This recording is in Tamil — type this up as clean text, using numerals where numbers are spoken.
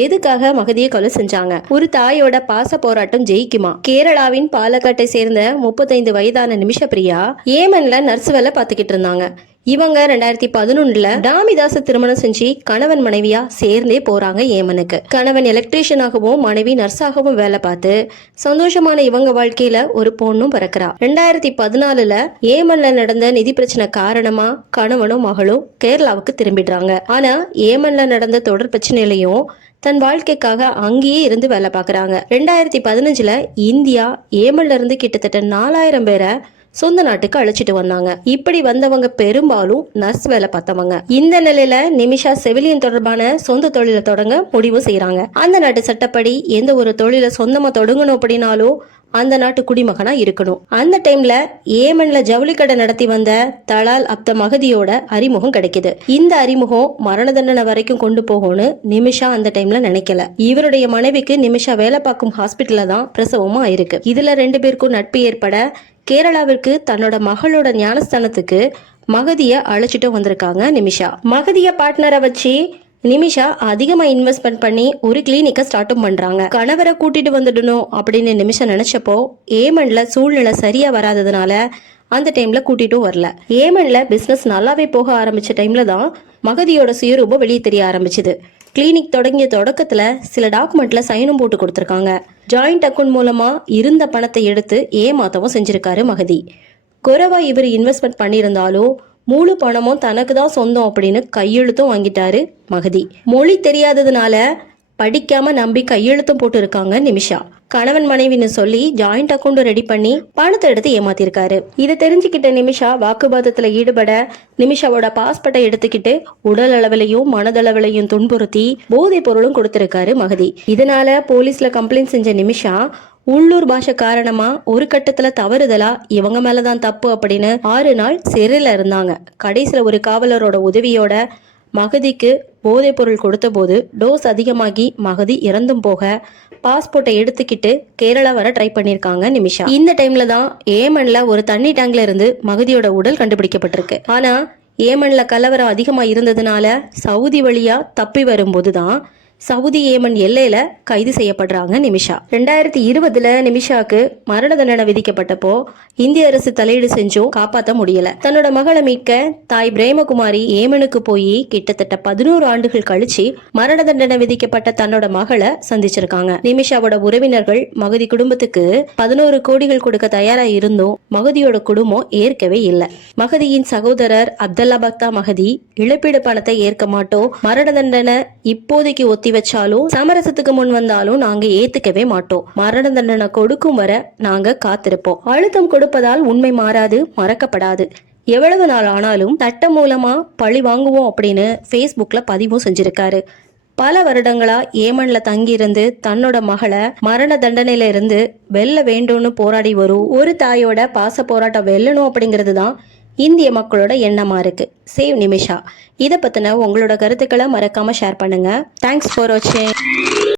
எதுக்காக மகதியை கொலை செஞ்சாங்க? ஒரு தாயோட பாச போராட்டம் ஜெயிக்குமா? கேரளாவின் பாலக்காட்டை சேர்ந்த 35 வயதான நிமிஷ பிரியா ஏமன்ல நர்ஸ் வேலை பார்த்துக்கிட்டு இருந்தாங்க. இவங்க 2011 டாமிதாச திருமணம் செஞ்சு கணவன் மனைவியா சேர்ந்தே போறாங்க ஏமனுக்கு. கணவன் எலக்ட்ரீஷியனாகவும் மனைவி நர்ஸாகவும் வேலை பார்த்து சந்தோஷமான இவங்க வாழ்க்கையில ஒரு பொண்ணும் பிறக்கிறா. 2014 ஏமன்ல நடந்த நிதி பிரச்சனை காரணமா கணவனும் மகளும் கேரளாவுக்கு திரும்பிடுறாங்க. ஆனா ஏமன்ல நடந்த தொடர் பிரச்சனையிலையும் தன் வாழ்க்கைக்காக அங்கேயே இருந்து வேலை பார்க்கறாங்க. 2015 இந்தியா ஏமன்ல இருந்து கிட்டத்தட்ட 4000 பேரை சொந்த நாட்டுக்கு அழைச்சிட்டு வந்தாங்க. இப்படி வந்தவங்க பெரும்பாலும் நர்ஸ் வேலை பார்த்தவங்க. இந்த நிலையில நிமிஷா செவிலியன் தொடர்பான சொந்த தொழிலை தொடங்க முடிவு செய்யறாங்க. அந்த நாட்டு சட்டப்படி எந்த ஒரு தொழிலை சொந்தமா தொடங்கணும் அப்படின்னாலும் அந்த நாட்டு குடிமகனா இருக்கணும். அந்த டைம்ல ஏமன்ல ஜவுளி கடை நடத்தி வந்த தலால் அப்த மகதியோட அறிமுகம் கிடைக்குது. இந்த அறிமுகம் மரண தண்டனை வரைக்கும் கொண்டு போகும்னு நிமிஷா அந்த டைம்ல நினைக்கல. இவருடைய மனைவிக்கு நிமிஷா வேலை பார்க்கும் ஹாஸ்பிட்டல்ல தான் பிரசவமா இருக்கு. இதுல 2 பேருக்கும் நட்பு ஏற்பட கேரளாவிற்கு தன்னோட மகளோட ஞானஸ்தானத்துக்கு மகதிய அழைச்சிட்டு வந்திருக்காங்க நிமிஷா. மகதிய பார்ட்னரை வச்சு நிமிஷா அதிகமா இன்வெஸ்ட்மெண்ட் பண்ணி ஒரு கிளினிக்க ஸ்டார்ட்டும் பண்றாங்க. கணவரை கூட்டிட்டு வந்துடணும் அப்படின்னு நிமிஷா நினைச்சப்போ ஏமன்ல சூழ்நிலை சரியா வராததுனால அந்த டைம்ல கூட்டிட்டும் வரல. ஏமன்ல பிசினஸ் நல்லாவே போக ஆரம்பிச்ச டைம்ல தான் மகதியோட சுயரூபம் வெளியே தெரிய ஆரம்பிச்சுது. கிளினிக் தொடங்கிய தொடக்கத்துல சில டாக்குமெண்ட்ல சைனும் போட்டு கொடுத்திருக்காங்க. ஜாயிண்ட் அக்கௌண்ட் மூலமா இருந்த பணத்தை எடுத்து ஏமாத்தவும் செஞ்சிருக்காரு மகதி. குறைவா இவர் இன்வெஸ்ட்மெண்ட் பண்ணியிருந்தாலும் முழு பணமும் தனக்கு தான் சொந்தம் அப்படின்னு கையெழுத்தும் வாங்கிட்டாரு மகதி. மொழி தெரியாததுனால படிக்காம நம்பி கையெழுத்தும் போட்டு இருக்காங்க நிமிஷா. கணவன் மனைவின்னு சொல்லி ஜாயிண்ட் அக்கௌண்ட் ரெடி பண்ணி பணத்தை எடுத்து ஏமாத்திருக்காரு. இதை தெரிஞ்சுக்கிட்ட நிமிஷா வாக்குவாதத்துல ஈடுபட நிமிஷாவோட பாஸ்போர்ட்டை எடுத்துக்கிட்டு உடல் அளவிலையும் மனதளவிலையும் துன்புறுத்தி போதை பொருளும் கொடுத்திருக்காரு மகதி. இதனால போலீஸ்ல கம்ப்ளைண்ட் செஞ்ச நிமிஷா உள்ளூர் பாஷை காரணமா ஒரு கட்டத்துல தவறுதலா இவங்க மேலதான் தப்பு அப்படின்னு 6 நாள் சிறையில இருந்தாங்க. கடைசியில ஒரு காவலரோட உதவியோட மகதிக்கு போதைப் பொருள் கொடுத்த போது டோஸ் அதிகமாகி மகதி இறந்தும் போக பாஸ்போர்ட்டை எடுத்துக்கிட்டு கேரளா வர ட்ரை பண்ணிருக்காங்க நிமிஷா. இந்த டைம்ல தான் ஏமன்ல ஒரு தண்ணி டேங்க்ல இருந்து மகதியோட உடல் கண்டுபிடிக்கப்பட்டிருக்கு. ஆனா ஏமன்ல கலவரம் அதிகமா இருந்ததுனால சவுதி வழியா தப்பி வரும்போதுதான் சவுதி ஏமன் எல்லையில கைது செய்யப்படுறாங்க நிமிஷா. 2020 நிமிஷாக்கு மரண தண்டனை விதிக்கப்பட்டப்போ இந்திய அரசு தலையீடு செஞ்சும் காப்பாற்ற முடியல. தன்னோட மகளை மீட்க தாய் பிரேமகுமாரி ஏமனுக்கு போய் கிட்டத்தட்ட 11 ஆண்டுகள் கழிச்சு மரண தண்டனை விதிக்கப்பட்ட தன்னோட மகளை சந்திச்சிருக்காங்க. நிமிஷாவோட உறவினர்கள் மகதி குடும்பத்துக்கு 11 கோடிகள் கொடுக்க தயாரா இருந்தும் மகதியோட குடும்பம் ஏற்கவே இல்லை. மகதியின் சகோதரர் அப்துல்லா பக்தா மகதி இழப்பீடு பணத்தை ஏற்க மாட்டோம், மரண தண்டனை இப்போதைக்கு ஒத்தி வச்சாலும் சமரசத்துக்கு முன் வந்தாலும் நாங்க ஏத்துக்கவே மாட்டோம், மரண தண்டனை கொடுக்கும் வர நாங்க காத்திருப்போம், அழுத்தம் கொடுப்பதால் உண்மை மாறாது, மறக்கப்படாது, எவ்வளவு நாள் ஆனாலும் சட்டம் மூலமா பழி வாங்குவோம் அப்படின்னு Facebookல பதிவும் செஞ்சிருக்காரு. பல வருடங்களா ஏமன்ல தங்கியிருந்து தன்னோட மகளை மரண தண்டனையில இருந்து வெல்ல வேண்டும்னு போராடி வரும் ஒரு தாயோட பாச போராட்டம் வெல்லணும் அப்படிங்கிறது தான் இந்திய மக்களோட எண்ணமா இருக்கு. சேவ் நிமிஷா. இதை பத்தின உங்களோட கருத்துக்களை மறக்காம ஷேர் பண்ணுங்க. தேங்க்ஸ் ஃபார் வாட்சிங்.